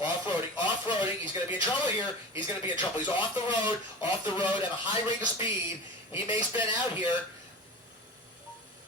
Off-roading. He's going to be in trouble here. He's going to be in trouble. He's off the road at a high rate of speed. He may spin out here.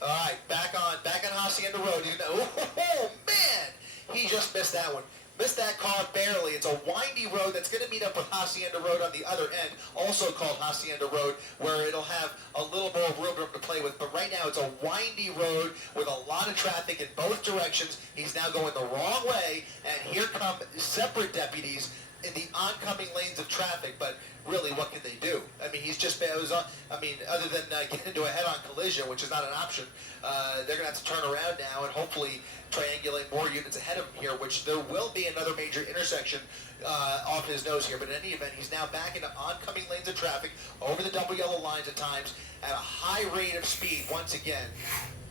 All right, back on Hacienda Road. Oh, man! He just missed that one. Missed that car barely. It's a windy road that's going to meet up with Hacienda Road on the other end, also called Hacienda Road, where it'll have a little more room to play with. But right now it's a windy road with a lot of traffic in both directions. He's now going the wrong way, and here come separate deputies in the oncoming lanes of traffic. But really, what can they do? I mean, other than get into a head-on collision, which is not an option, they're going to have to turn around now and hopefully triangulate more units ahead of him here, which there will be another major intersection off his nose here. But in any event, he's now back into oncoming lanes of traffic over the double yellow lines at times at a high rate of speed once again.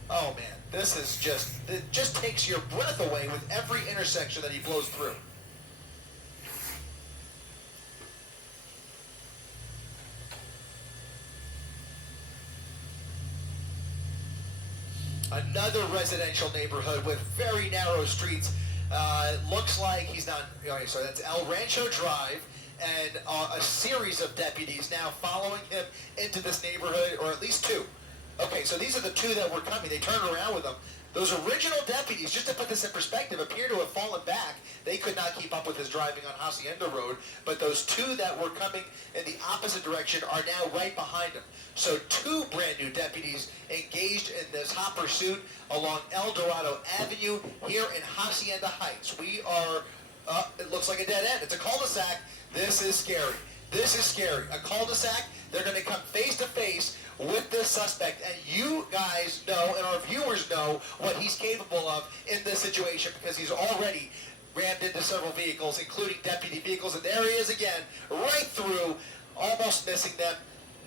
Oh, man, this is it just takes your breath away with every intersection that he blows through. Another residential neighborhood with very narrow streets. It looks like he's not. Okay, so that's El Rancho Drive, and a series of deputies now following him into this neighborhood, or at least two. Okay, so these are the two that were coming. They turned around with them. Those original deputies, just to put this in perspective, appear to have fallen back. They could not keep up with his driving on Hacienda Road, but those two that were coming in the opposite direction are now right behind him. So two brand new deputies engaged in this hot pursuit along El Dorado Avenue here in Hacienda Heights. We are, it looks like a dead end. It's a cul-de-sac. This is scary. This is scary. A cul-de-sac, they're going to come face to face with this suspect, and you guys know, and our viewers know, what he's capable of in this situation, because he's already rammed into several vehicles, including deputy vehicles, and there he is again, right through, almost missing them,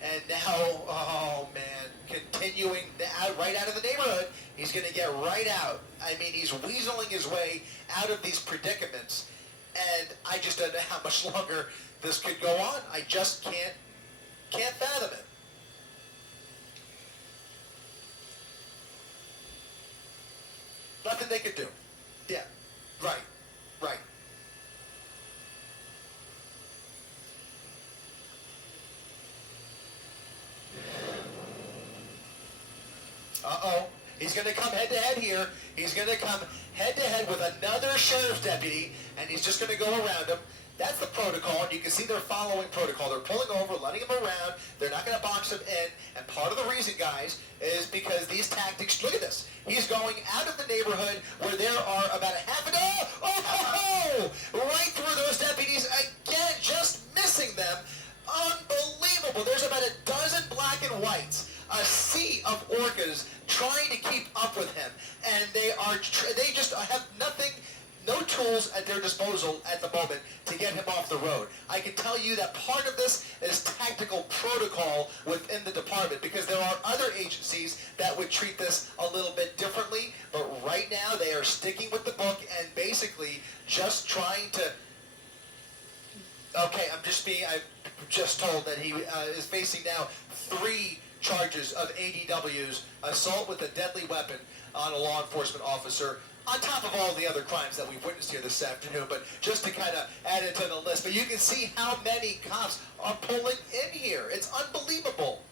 and now, oh man, continuing right out of the neighborhood. He's going to get right out. I mean, he's weaseling his way out of these predicaments, and I just don't know how much longer this could go on. I just can't fathom it. Nothing they could do. Yeah, right. Uh-oh. He's going to come head-to-head here. He's going to come head-to-head with another sheriff's deputy, and he's just going to go around him. That's the protocol, and you can see they're following protocol. They're pulling over, letting him around. They're not going to box him in. And part of the reason, guys, is because these tactics, look at this. He's going out of the neighborhood where there are about a half right through those deputies again, just missing them. Unbelievable. There's about a dozen black and whites, a sea of orcas trying to keep up with him. And they just have no tools at their disposal at the moment to get him off the road. I can tell you that part of this is tactical protocol within the department, because there are other agencies that would treat this a little bit differently, but right now they are sticking with the book and basically just trying to... Okay, I'm just told that he is facing now 3 charges of ADWs, assault with a deadly weapon on a law enforcement officer, on top of all the other crimes that we've witnessed here this afternoon, but just to kind of add it to the list. But you can see how many cops are pulling in here. It's unbelievable.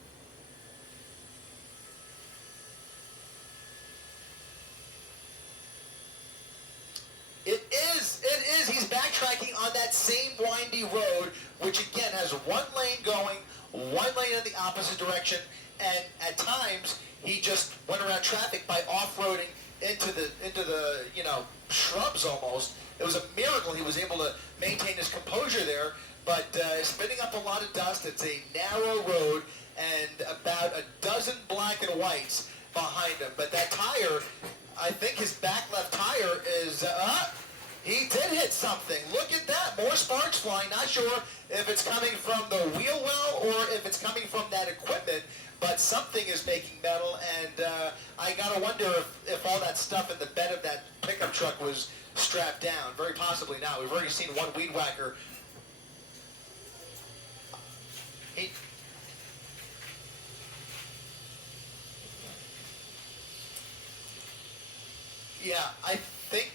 It is. He's backtracking on that same windy road, which again has one lane going, one lane in the opposite direction, and at times he just went around traffic by off-roading into the shrubs almost. It was a miracle he was able to maintain his composure there, but spinning up a lot of dust. It's a narrow road and about a dozen black and whites behind him. But that tire, I think his back left tire is he did hit something. Look at that. More sparks flying. Not sure if it's coming from the wheel well or if it's coming from that equipment, but something is making metal, and I gotta wonder if all that stuff in the bed of that pickup truck was strapped down. Very possibly not. We've already seen one weed whacker. Yeah, I think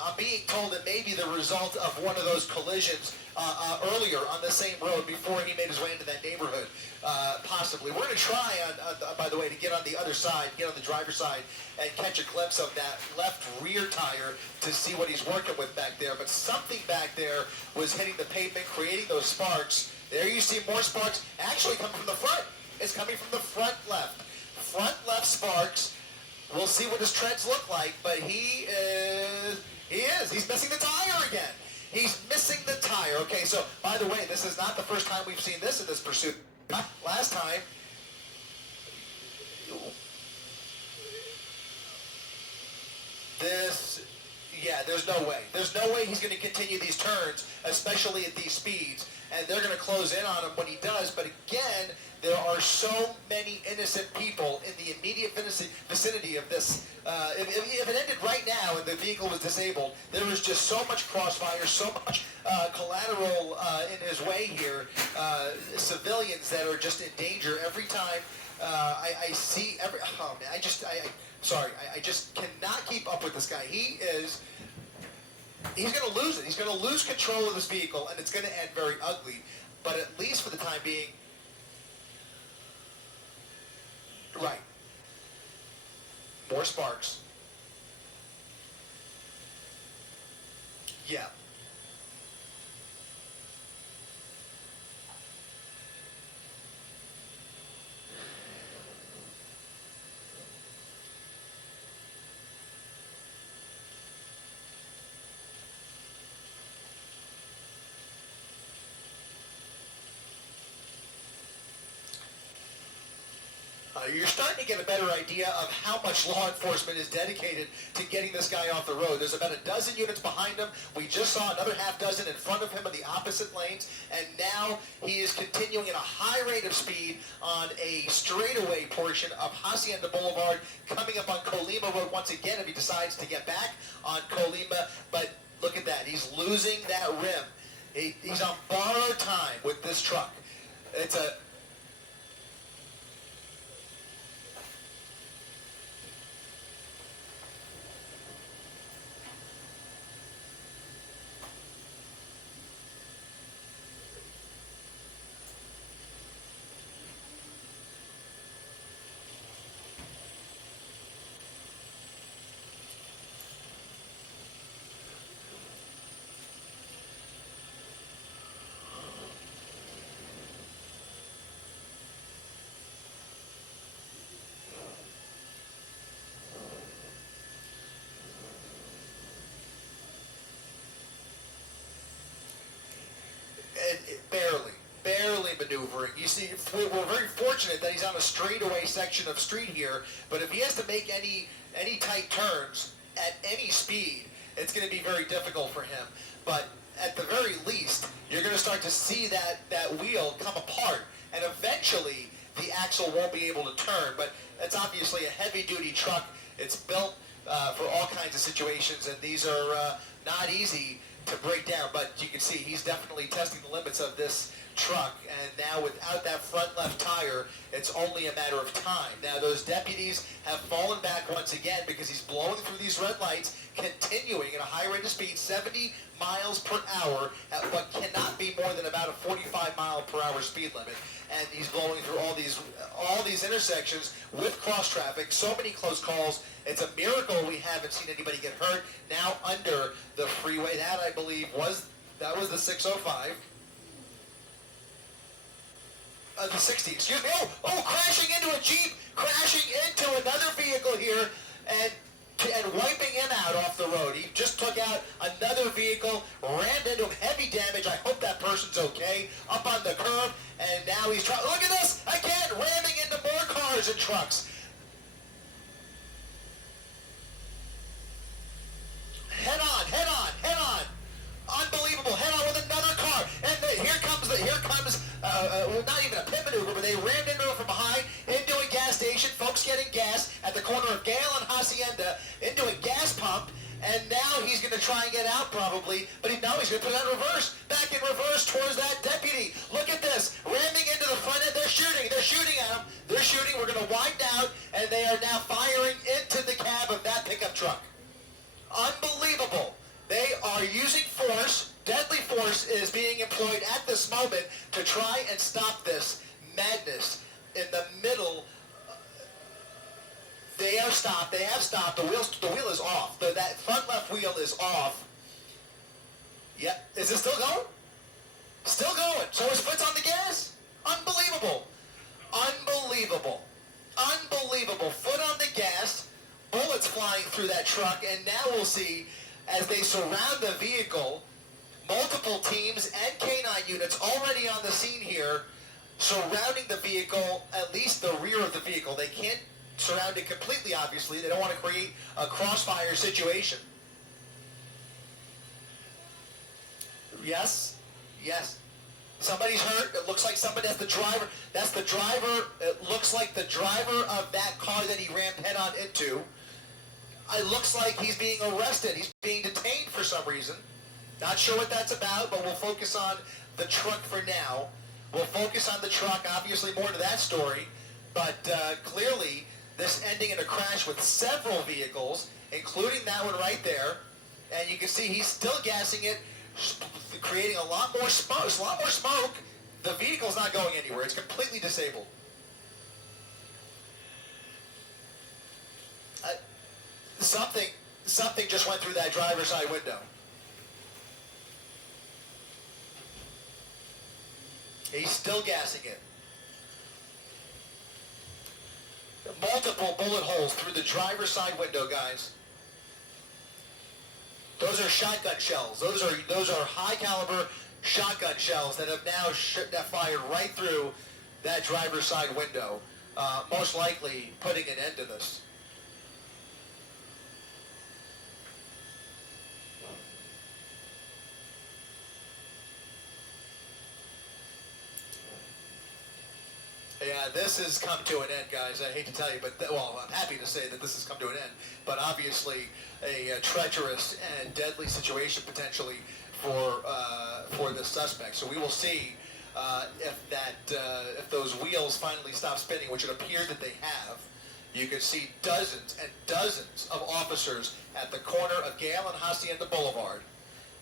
I'm being told it may be the result of one of those collisions earlier on the same road before he made his way into that neighborhood, possibly. We're going to try, by the way, to get on the other side, get on the driver's side, and catch a glimpse of that left rear tire to see what he's working with back there. But something back there was hitting the pavement, creating those sparks. There you see more sparks actually coming from the front. It's coming from the front left. Front left sparks. We'll see what his treads look like, but he's missing the tire again. He's missing the tire. Okay, so by the way, this is not the first time we've seen this in this pursuit. Last time, there's no way. There's no way he's going to continue these turns, especially at these speeds, and they're going to close in on him when he does. But again, there are so many innocent people in the immediate vicinity of this. If it ended right now and the vehicle was disabled, there was just so much crossfire, so much collateral in his way here. Civilians that are just in danger every time. I see every. Oh man, I just cannot keep up with this guy. He's going to lose it. He's going to lose control of this vehicle, and it's going to end very ugly. But at least for the time being. Right. More sparks. Yeah. You're starting to get a better idea of how much law enforcement is dedicated to getting this guy off the road. There's about a dozen units behind him. We just saw another half dozen in front of him in the opposite lanes, and now he is continuing at a high rate of speed on a straightaway portion of Hacienda Boulevard, coming up on Colima Road once again if he decides to get back on Colima. But look at that. He's losing that rim. He's on borrowed time with this truck. It's a... barely maneuvering. You see, we're very fortunate that he's on a straightaway section of street here, but if he has to make any tight turns at any speed, it's going to be very difficult for him. But at the very least, you're going to start to see that wheel come apart, and eventually the axle won't be able to turn. But it's obviously a heavy-duty truck. It's built for all kinds of situations, and these are not easy to break down. But you can see he's definitely testing the limits of this truck, and now without that front left tire, it's only a matter of time. Now those deputies have fallen back once again because he's blowing through these red lights, continuing at a high rate of speed, 70 miles per hour at what cannot be more than about a 45 mile per hour speed limit. And he's blowing through all these intersections with cross traffic, so many close calls. It's a miracle we haven't seen anybody get hurt. Now under the freeway, that I believe was the 605. The 60, excuse me. Oh, crashing into a Jeep, crashing into another vehicle here, and wiping him out off the road. He just took out another vehicle, rammed into him, heavy damage. I hope that person's okay. Up on the curb, and now he's trying. Look at this again, ramming into more cars and trucks. Head on. Unbelievable. Head on with another car, and here comes not even a pit maneuver, but they rammed into him from behind into a gas station. Folks getting gas at the corner of Gale and Hacienda into a gas pump, and now he's going to try and get out probably, but he's going to put it in reverse, back in reverse towards that deputy. Look at this, ramming into the front end. They're shooting at him. They're shooting. We're going to widen out, and they are now firing into the cab of that pickup truck. Unbelievable. moment to try and stop this madness in the middle. They have stopped. They have stopped. The wheel is off. That front left wheel is off. Yep. Is it still going? Still going. So his foot's on the gas? Unbelievable. Unbelievable. Unbelievable. Foot on the gas. Bullets flying through that truck. And now we'll see, as they surround the vehicle, multiple teams and canine units already on the scene here, surrounding the vehicle, at least the rear of the vehicle. They can't surround it completely, obviously. They don't want to create a crossfire situation. Yes? Yes. Somebody's hurt. It looks like somebody, that's the driver. That's the driver. It looks like the driver of that car that he rammed head on into. It looks like he's being arrested. He's being detained for some reason. Not sure what that's about, but we'll focus on the truck for now. We'll focus on the truck, obviously more to that story, but clearly this ending in a crash with several vehicles, including that one right there, and you can see he's still gassing it, creating a lot more smoke. The vehicle's not going anywhere. It's completely disabled. Something just went through that driver's side window. He's still gassing it. Multiple bullet holes through the driver's side window, guys. Those are shotgun shells. Those are high caliber shotgun shells that have now fired right through that driver's side window, most likely putting an end to this. Yeah, this has come to an end, guys. I hate to tell you, but well, I'm happy to say that this has come to an end. But obviously, a treacherous and deadly situation potentially for the suspect. So we will see if those wheels finally stop spinning, which it appears that they have. You can see dozens and dozens of officers at the corner of Gale and Hacienda Boulevard.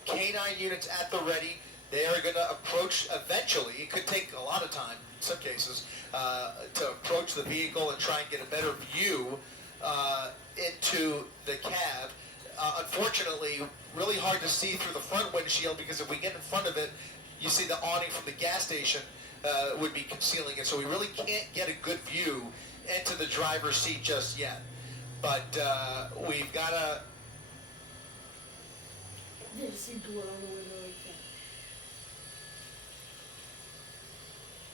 Canine units at the ready. They are going to approach eventually. It could take a lot of time in some cases to approach the vehicle and try and get a better view into the cab. Unfortunately, really hard to see through the front windshield because if we get in front of it, you see the awning from the gas station would be concealing it. So we really can't get a good view into the driver's seat just yet. But we've got to... There's a door on the window like that.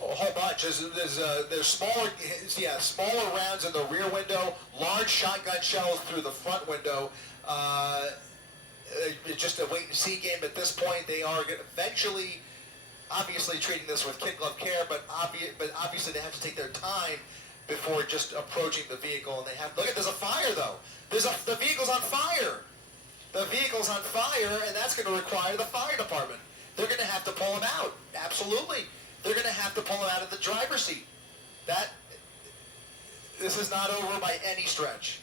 A whole bunch. There's smaller rounds in the rear window, large shotgun shells through the front window. It's just a wait and see game at this point. They are eventually, obviously, treating this with kid glove care, but obviously they have to take their time before just approaching the vehicle. And they have there's a fire though. The vehicle's on fire. The vehicle's on fire, and that's going to require the fire department. They're going to have to pull him out. Absolutely. They're going to have to pull him out of the driver's seat. This is not over by any stretch.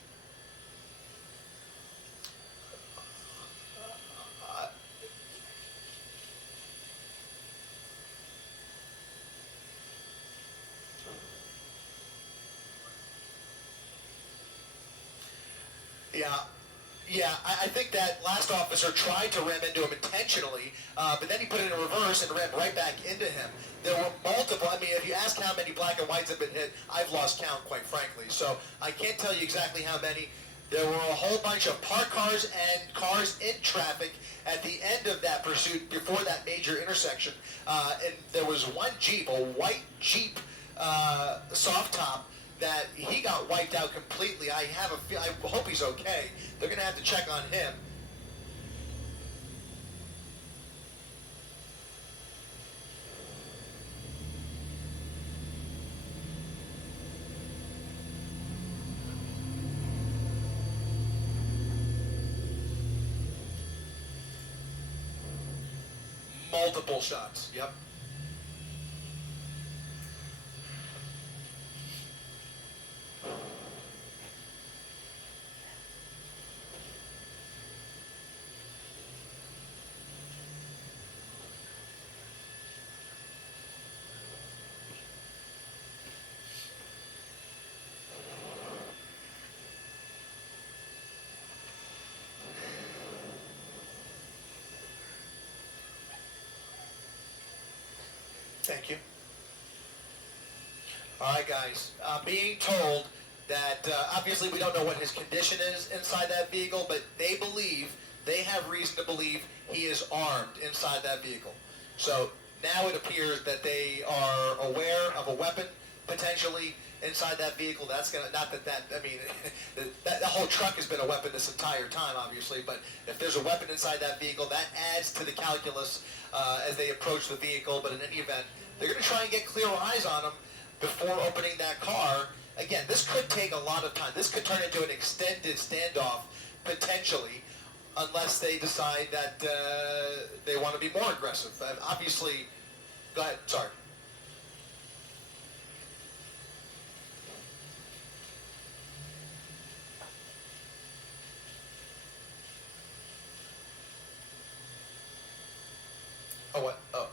Yeah, I think that last officer tried to ram into him intentionally, but then he put it in reverse and ran right back into him. There were multiple, if you ask how many black and whites have been hit, I've lost count, quite frankly. So I can't tell you exactly how many. There were a whole bunch of parked cars and cars in traffic at the end of that pursuit before that major intersection. And there was one Jeep, a white Jeep soft top, that he got wiped out completely. I hope he's okay. They're going to have to check on him. Multiple shots. Yep. Thank you. All right, guys. Being told that obviously we don't know what his condition is inside that vehicle, but they have reason to believe he is armed inside that vehicle. So now it appears that they are aware of a weapon potentially inside that vehicle. That's gonna, not that that, I mean, that whole truck has been a weapon this entire time, obviously, but if there's a weapon inside that vehicle, that adds to the calculus as they approach the vehicle. But in any event, they're gonna try and get clear eyes on him before opening that car. Again, this could take a lot of time. This could turn into an extended standoff, potentially, unless they decide that they want to be more aggressive. Obviously, go ahead, sorry. Oh, what? Oh.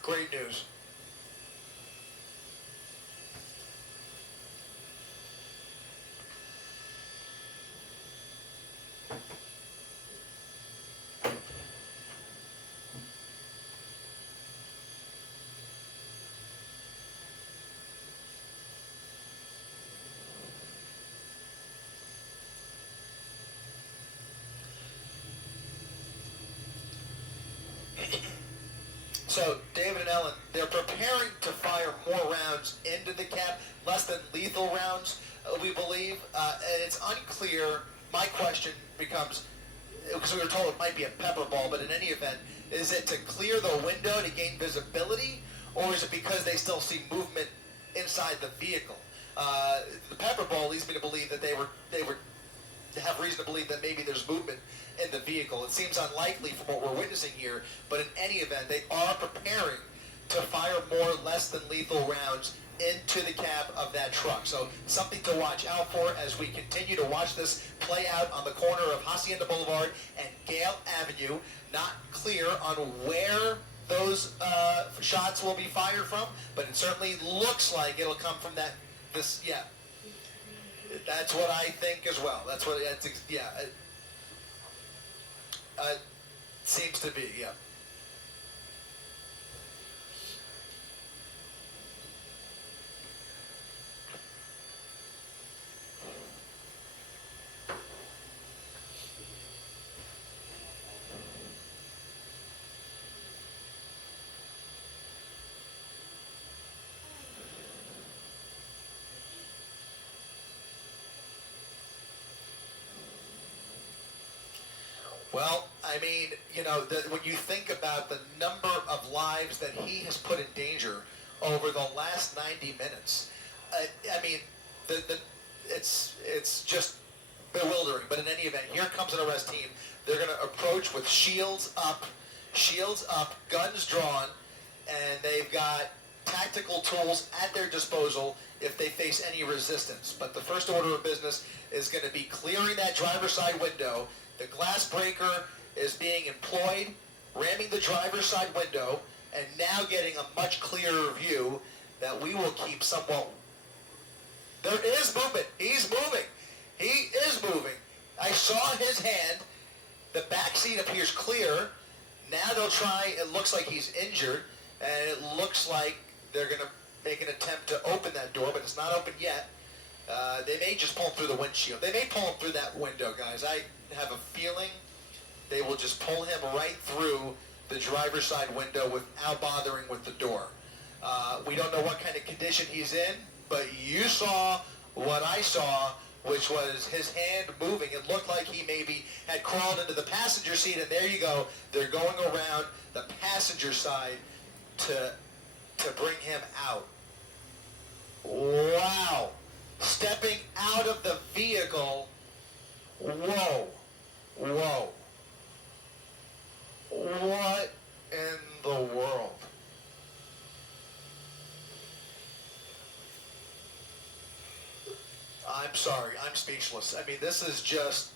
Great news. So, David and Ellen, they're preparing to fire more rounds into the cap, less than lethal rounds. we believe, and it's unclear. My question becomes, because we were told it might be a pepper ball, but in any event, is it to clear the window to gain visibility, or is it because they still see movement inside the vehicle? The pepper ball leads me to believe that they were have reason to believe that maybe there's movement in the vehicle. It seems unlikely from what we're witnessing here, but in any event, they are preparing to fire more less than lethal rounds into the cab of that truck. So something to watch out for as we continue to watch this play out on the corner of Hacienda Boulevard and Gale Avenue. Not clear on where those shots will be fired from, but it certainly looks like it'll come from yeah. That's what I think as well. Seems to be, yeah. Well, I mean, when you think about the number of lives that he has put in danger over the last 90 minutes, I mean, it's just bewildering. But in any event, here comes an arrest team. They're going to approach with shields up, guns drawn, and they've got tactical tools at their disposal if they face any resistance. But the first order of business is going to be clearing that driver's side window. The glass breaker is being employed, ramming the driver's side window, and now getting a much clearer view that we will keep somewhat. There is movement. He's moving. He is moving. I saw his hand. The back seat appears clear. Now they'll try. It looks like he's injured, and it looks like they're going to make an attempt to open that door, but it's not open yet. They may just pull him through the windshield. They may pull him through that window, guys. I have a feeling they will just pull him right through the driver's side window without bothering with the door. We don't know what kind of condition he's in, but you saw what I saw, which was his hand moving. It looked like he maybe had crawled into the passenger seat, and there you go. They're going around the passenger side to bring him out. Wow. Stepping out of the vehicle. Whoa. Whoa. What in the world? I'm sorry. I'm speechless. I mean, this is just,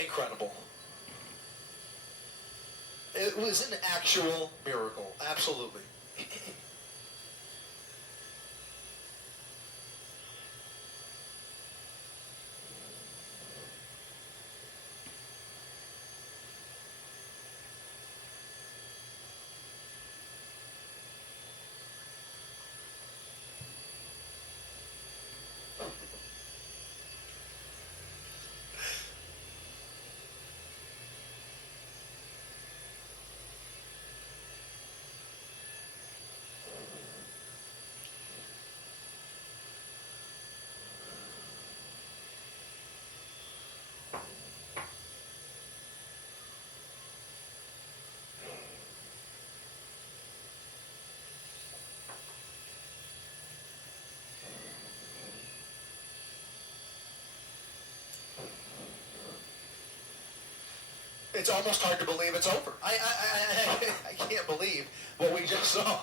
incredible. It was an actual miracle. Absolutely. It's almost hard to believe it's over. I can't believe what we just saw.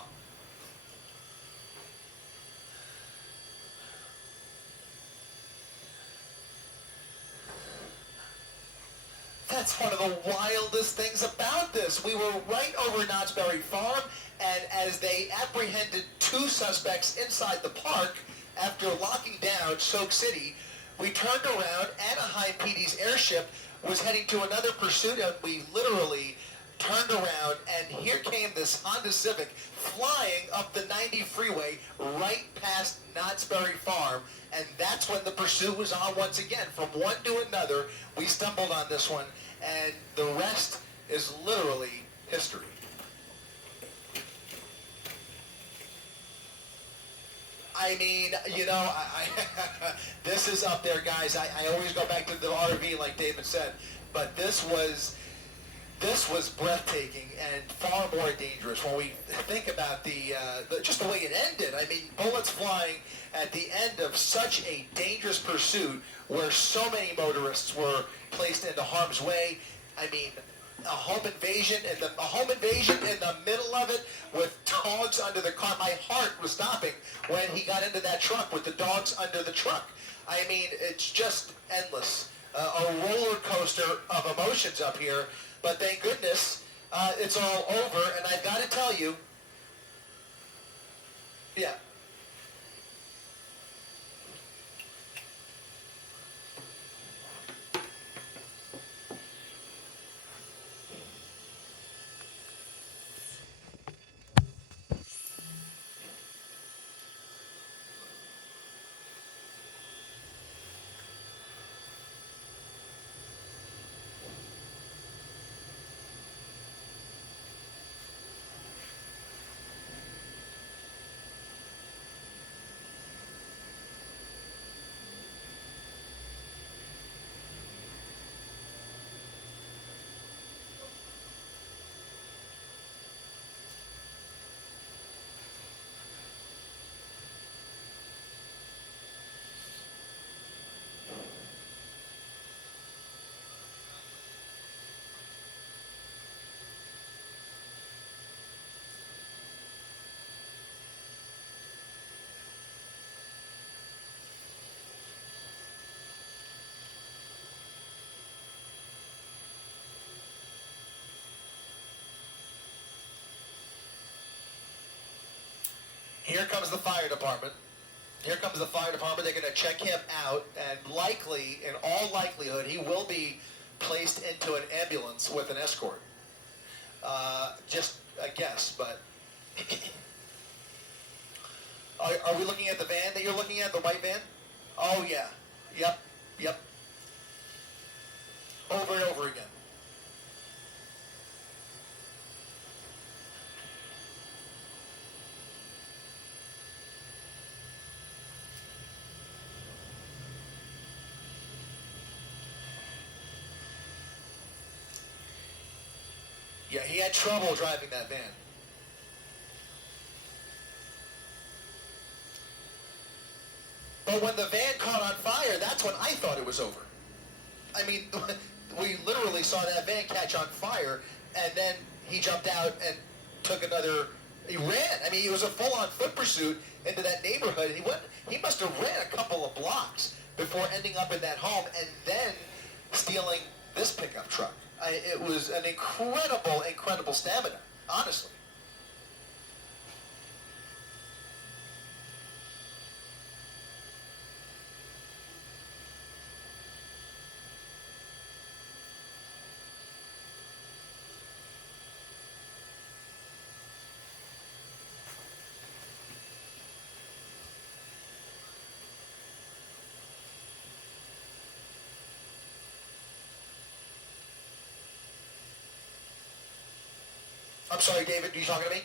That's one of the wildest things about this. We were right over Knott's Berry Farm, and as they apprehended two suspects inside the park after locking down Soak City, we turned around. Anaheim PD's airship was heading to another pursuit, and we literally turned around, and here came this Honda Civic flying up the 90 freeway right past Knott's Berry Farm, and that's when the pursuit was on once again. From one to another, we stumbled on this one, and the rest is literally history. I mean, you know, this is up there, guys. I always go back to the RV, like David said, but this was breathtaking and far more dangerous when we think about just the way it ended. I mean, bullets flying at the end of such a dangerous pursuit where so many motorists were placed into harm's way. I mean, a home invasion in the middle of it with dogs under the car. My heart was stopping when he got into that truck with the dogs under the truck. I mean, it's just endless. A roller coaster of emotions up here. But thank goodness it's all over, and I've got to tell you, yeah. Here comes the fire department. Here comes the fire department. They're going to check him out, and likely, in all likelihood, he will be placed into an ambulance with an escort. Just a guess, but... Are we looking at the van that you're looking at, the white van? Oh, yeah. Yep. Over and over again. Yeah, he had trouble driving that van. But when the van caught on fire, that's when I thought it was over. I mean, we literally saw that van catch on fire, and then he jumped out and took another... He ran. I mean, it was a full-on foot pursuit into that neighborhood. He must have ran a couple of blocks before ending up in that home and then stealing this pickup truck. It was an incredible stamina, honestly. I'm sorry, David, are you talking to me?